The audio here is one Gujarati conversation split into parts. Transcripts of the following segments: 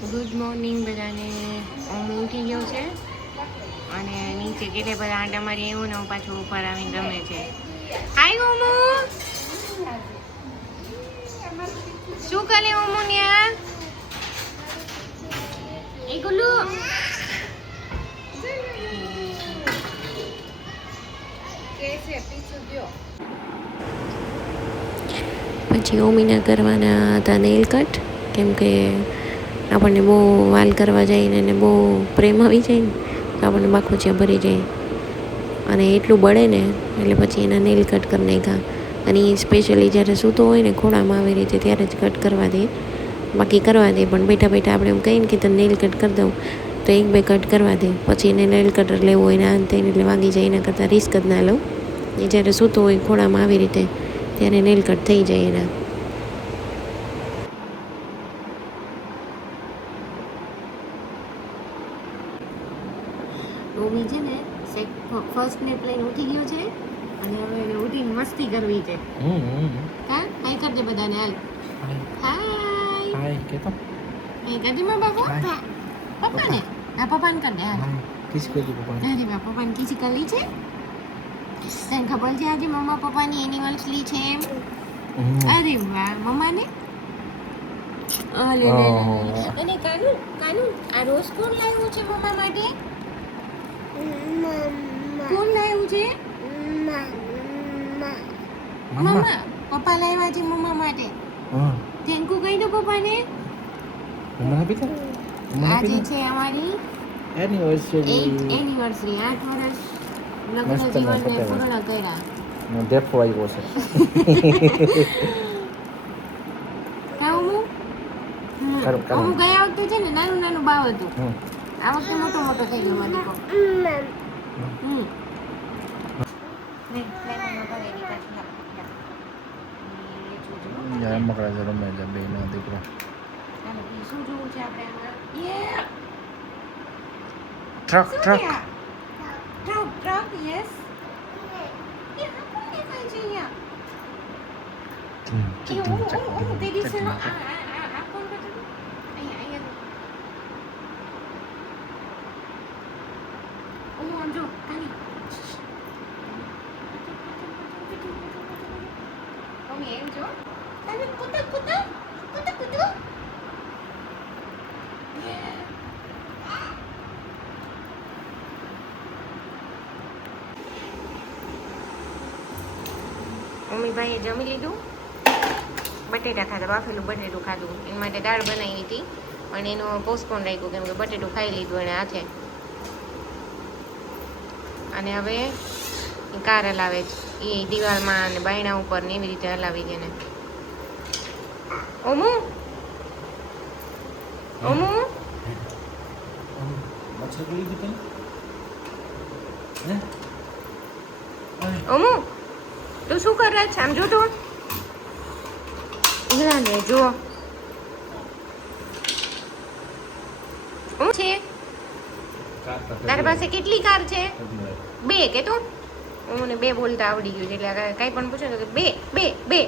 ગુડ મોર્નિંગ બધાને. હું ઉઠી ગયો છે અને નીચે કેટલે બધા આંટા મારી એવું ને હું પાછું ઉપર આવીને રમે છે. હાય ઓમુ, શું કરે ઓમુ ન્યા? એ ગુલ્લુ પછી ઓમીના કરવાના હતા નેલ કટ, કેમ કે આપણને બહુ વાલ કરવા જાય ને બહુ પ્રેમ આવી જાય ને તો આપણને બાખોચિયા ભરી જાય અને એટલું બળે ને એટલે પછી એના નેલ કટ કરી નાખ્યા. અને એ સ્પેશિયલી જ્યારે સૂતો હોય ને ખોળામાં આવી રીતે ત્યારે જ કટ કરવા દે, બાકી કરવા દે પણ બેઠા બેઠા આપણે એમ કહીએ ને કે તને નેલ કટ કરી દઉં તો એક બે કટ કરવા દે. પછી એને નેલ કટર લેવો હોય ને આ તેને એટલે વાગી જાય, એના કરતાં રિસ્ક જ ના લઉં. એ જ્યારે સૂતો હોય ખોળામાં આવી રીતે ત્યારે નેલ કટ થઈ જાય એના. ઓમી છે ને ફર્સ્ટ ને પ્લેન ઉઠી ગયો છે અને હવે એને ઉઠીને મસ્તી કરવી છે. હા, હાય કર દે બધાને. હાલ હાય હાય કે તો હાય કર દે માં બાબા પપ્પાને. હા, પપ્પાને કર દે. હાલ કિસ કરી પપ્પા. અરે વાહ, પપ્પાને કિસી કરલી છે. તને ખબર છે આજે મમ્મા પપ્પાની એનિવર્સરી છે એમ? અરે વાહ, મમ્માને લે લે અને કાનુ કાનુ આ રોઝ કોણ લાવ્યું છે મમ્મા માટે? કોણ લાવ્યું છે? મમ્મા. પપ્પા લાવ્યા છે મમ્મા માટે. થેન્ક યુ કહી દો પપ્પાને. મમ્મા આપી દે. આજે છે અમારી એનિવર્સરી. 8th anniversary. 8 વર્ષ લગ્ન જીવનને પૂર્ણ કર્યા. દેખો આવ્યો છે. હું ગયા વખતે છે ને નાનું નાનું બાવ હતું, આ વખતે મોટો મોટો થઈ ગયો મારી દીકરો. મકડા રમે છે બે નો દીકરો. શું જોવું છે આપણે આમાં? Truck truck truck truck yes. એ આ કોણ દેખાય છે અહીંયા? તે દિવસે આ કોણ બેઠું? અહીંયા આમ જો કાની. મમ્મી એમ જો કાની કુતા કુતા કુતા કુતા. મમ્મી ભાઈએ જમી લીધું. બટેટા ખાધા, બાફેલું બટેટું ખાધું. એના માટે દાળ બનાવી હતી પણ એનું પોસ્ટપોન રાખ્યું કેમ કે બટેટું ખાઈ લીધું એને હાથે. અને હવે કાર હલાવે છે એ દિવાલમાં અને બાયણા ઉપર ને એવી રીતે હલાવી દે ને. ઓમુ ઓમુ ઓમુ તું શું કરે છે? આમ જો તો ને જો શું છે તારી પાસે? કેટલી કાર છે? બે કે તું? મને બે બોલતા આવડી ગયું છે એટલે કઈ પણ પૂછે તો બે બે બે.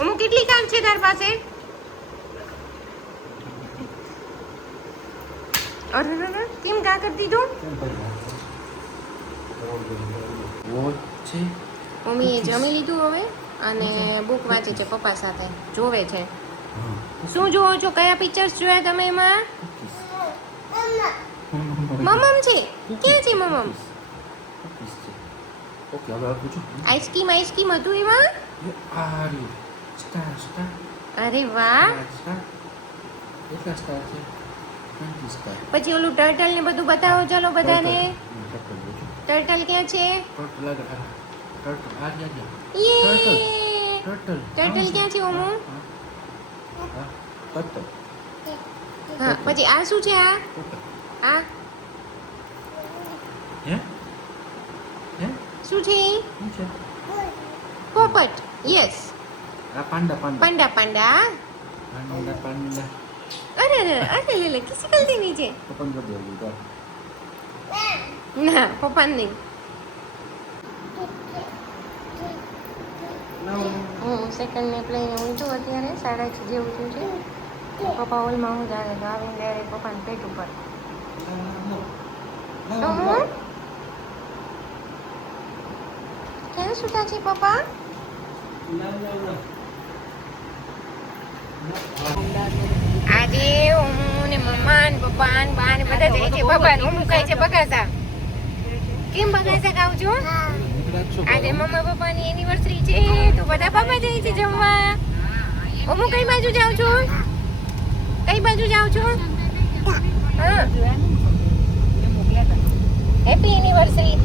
અમુક કેટલી કાર છે તારી પાસે? અરે કેમ કા કરતી તું? મમ્મીએ જમી લીધું હવે અને બુક વાંચે છે પપ્પા સાથે, જોવે છે. શું જોવો છો? કયા પિક્ચર્સ જોયા તમે એમાં? મમમ છે. ક્યાં છે મમમ? આઈસ્ક્રીમ આઈસ્ક્રીમ હતું એમાં? અરે વાહ. પછી ઓલું ટર્ટલ ને બધું બતાવો ચાલો બધાને. ટર્ટલ ક્યાં છે? ટર્ટલ ક્યાં છે ઓમુ? હા, પછી આ શું છે? આ શું છે? પોપટ. યસ. પાંડા પાંડા. અરે અરે અરે લે લે કિસી ગલતી નહીં છે. ના પપ્પાને નહીં. હું સેકન્ડ ને પ્લેન ઊંચું અત્યારે 6:30 જેવું થયું છે પપ્પા હોલમાં હું જાણે તો આવીને ડાયરેક્ટ પપ્પાને પેટ ઉપર હું ક્યાં સુતા છે પપ્પા? આજે હું ને મમ્મા ને પપ્પા ને બા ને બધા જાય છે પપ્પા ને હું ખાય છે બગાસા. કેમ બગાસા ખાવ છો? આજે મમ્મા પપ્પા ની એનિવર્સરી છે તો બધા પપ્પા જાય છે જમવા. હું કઈ બાજુ જાઉં છું? કઈ બાજુ જાઉં છું? હા હેપી એનિવર્સરી.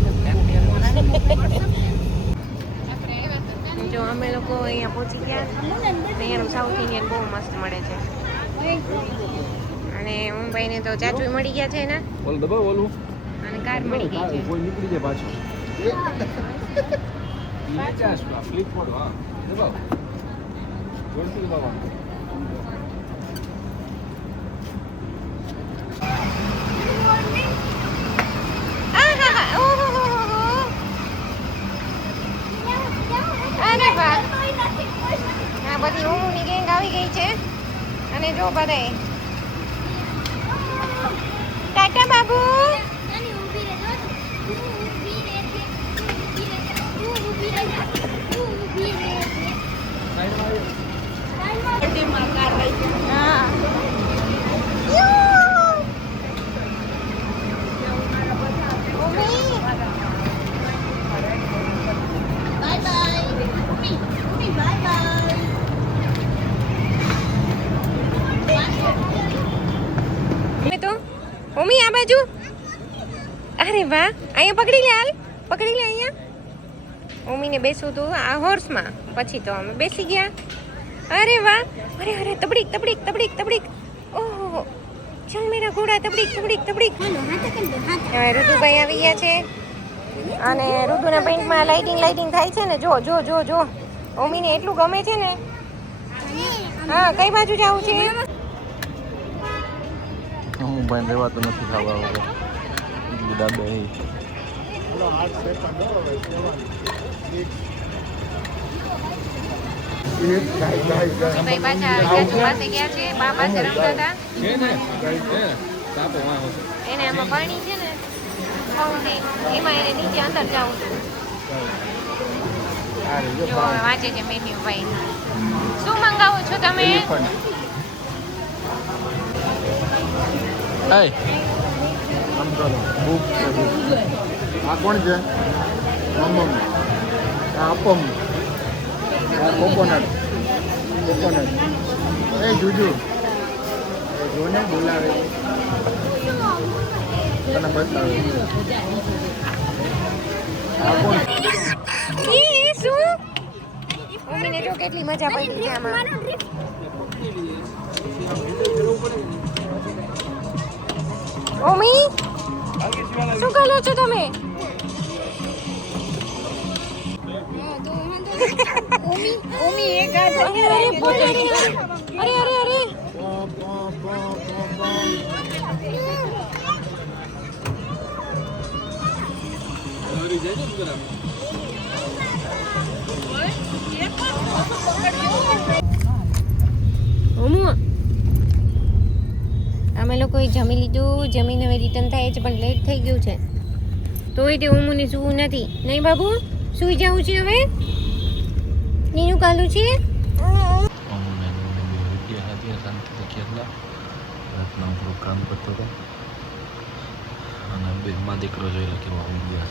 જો અમે લોકો અહીંયા પહોંચી ગયા. અહીંયાનું સાઉથ ઇન્ડિયન બહુ મસ્ત મળે છે અને મુંબઈને તો ચાચુ મળી ગયા છે ને બોલ દબા બોલું અને કાર મળી ગઈ છે. કોઈ નીકળી જાય પાછો ફ્લિપ મોડ હા દબાવ જોરથી દબાવવાનું અરે વાહ આ બધી ઊંઘની ગેંગ આવી ગઈ છે અને જો બધાય ટાટા બાબુ. મમ્મી આ બાજુ. અરે વાહ અહીંયા પકડી લે હાલ પકડી લે અહીંયા. મમ્મીને બેસવું હતું આ હોર્સમાં પછી તો અમે બેસી ગયા. અરે વાહ અરે અરે તબડીક તબડીક તબડીક તબડીક. ઓહો ચલ મેરા ઘોડા તબડીક તબડીક તબડીક. હવે ઋતુભાઈ આવી ગયા છે અને ઋતુના પેન્ટમાં લાઇટિંગ થાય છે ને. જો જો જો જો મમ્મીને એટલું ગમે છે ને. હા કઈ બાજુ જવું છે? હું ભાઈ રહેવાતો નથી ખાવા વગર દાદા એ ભાઈ પાછા ચાચુ પાસે ગયા છે. બા પાસે રમતા હતા એને આમાં પાણી છે ને ફાઉન્ટેન એમાં એને નીચે અંદર જવું હતું. જો વાંચે છે મેન્યુ ભાઈ. શું મંગાવો છો તમે? આય આમ કરો બુક છે બુક. આ કોણ છે? મમ્મ આ અપમ આ કોકોનટ એ જુજુ એ જોને બોલાવે તને બતાવે. આ કોણ? એ શું? મમ્મીને જો કેટલી મજા પડી છે આમાં. મમ્મી શું કરો છો તમે? અરે અરે અરે અમે લોકોએ જમી લીધું. જમીને હવે રિટર્ન થાય છે પણ લેટ થઈ ગયું છે તોય તે ઊંઘને સૂવું નથી. નહીં બાબુ સૂઈ જવું છે હવે? નીનું કાલું છે. કામ કરતો હતો અને બેમાં દીકરો જોઈ લો કેવો ઊંઘ ગયા